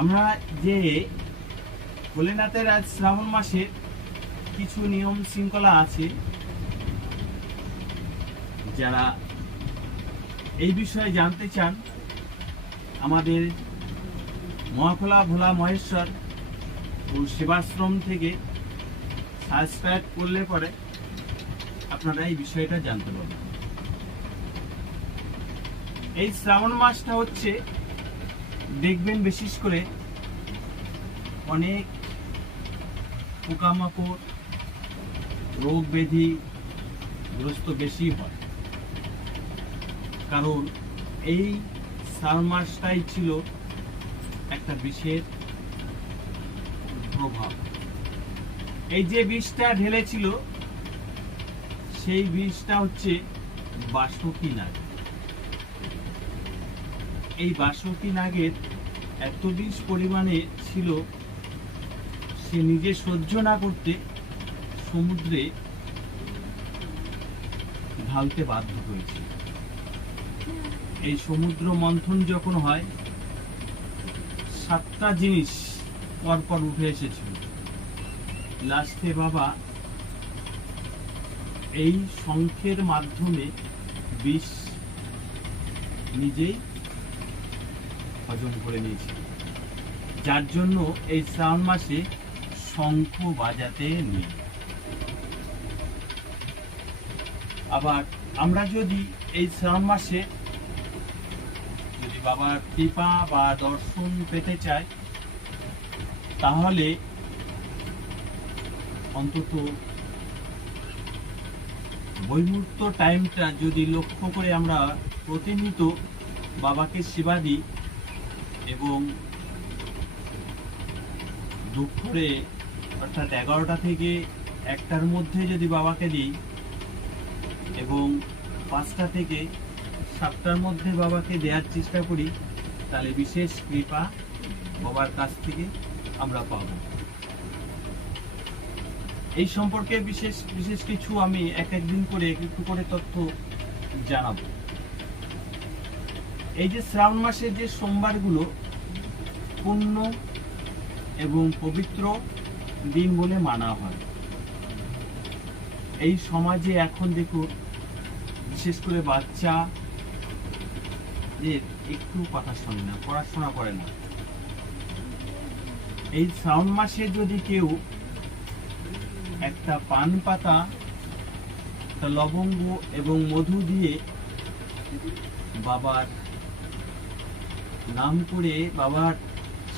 আমরা যে ভোলেনাথের আজ শ্রাবণ মাসের কিছু নিয়ম শৃঙ্খলা আছে, যারা এই বিষয়ে জানতে চান আমাদের মহাখোলা ভোলা মহেশ্বর ও সেবাশ্রম থেকে সাবস্ক্রাইব করলে পরে আপনারা এই বিষয়টা জানতে পারবেন। এই শ্রাবণ মাসটা হচ্ছে দেখবেন বিশেষ করে অনেক পোকামাকড় রোগ ব্যাধি গ্রস্ত বেশি হয়, কারণ এই শ্রাবণ মাসটাই ছিল একটা বিষের প্রভাব। এই যে বিষটা ঢেলেছিল সেই বিষটা হচ্ছে বাসুকি নাগ। এই বাসুকি নাগের এত বিষ পরিমাণে ছিল, সে নিজে সহ্য না করতে সমুদ্রে ঢালতে বাধ্য হয়েছে। এই সমুদ্র মন্থন যখন হয়, 7টা জিনিস পরপর উঠে এসেছিল। লাস্টে বাবা এই শঙ্খের মাধ্যমে বিষ নিজেই হজম করে নিয়েছে, যার জন্য এই শ্রাবণ মাসে শঙ্খ বাজাতে নেই। আবার আমরা যদি এই শ্রাবণ মাসে যদি বাবার কৃপা বা দর্শন পেতে চাই, তাহলে অন্তত বৈমূর্ত টাইমটা যদি লক্ষ্য করে আমরা প্রতিনিয়ত বাবাকে সেবা দিই এবং দুপুরে অর্থাৎ 11টা থেকে 1টার মধ্যে যদি বাবাকে দিই এবং 5টা থেকে 7টার মধ্যে বাবাকে দেওয়ার চেষ্টা করি, তাহলে বিশেষ কৃপা বাবার কাছ থেকে আমরা পাব। এই সম্পর্কে বিশেষ বিশেষ কিছু আমি একদিন করে একটু করে তথ্য জানাবো। এই যে শ্রাবণ মাসের যে সোমবারগুলো পুণ্য এবং পবিত্র দিন বলে মানা হয়, এই সমাজে এখন দেখুন বিশেষ করে বাচ্চা একটু কথা শোনে না, পড়াশোনা করে না। এই শ্রাবণ মাসে যদি কেউ একটা পান পাতা, লবঙ্গ এবং মধু দিয়ে বাবার নাম করে বাবার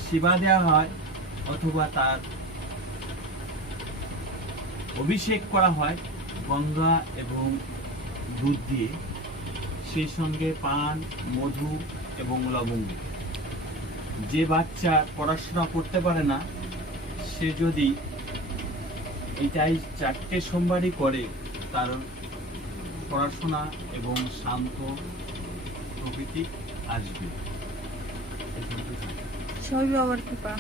সেবা দেওয়া হয়, অথবা তার অভিষেক করা হয় গঙ্গা এবং দুধ দিয়ে, সেই সঙ্গে পান, মধু এবং লবঙ্গ। যে বাচ্চা পড়াশোনা করতে পারে না, সে যদি এটাই 4টে সোমবারই করে, তার পড়াশোনা এবং শান্ত প্রকৃতি আসবে। সবই বাবার কৃপা।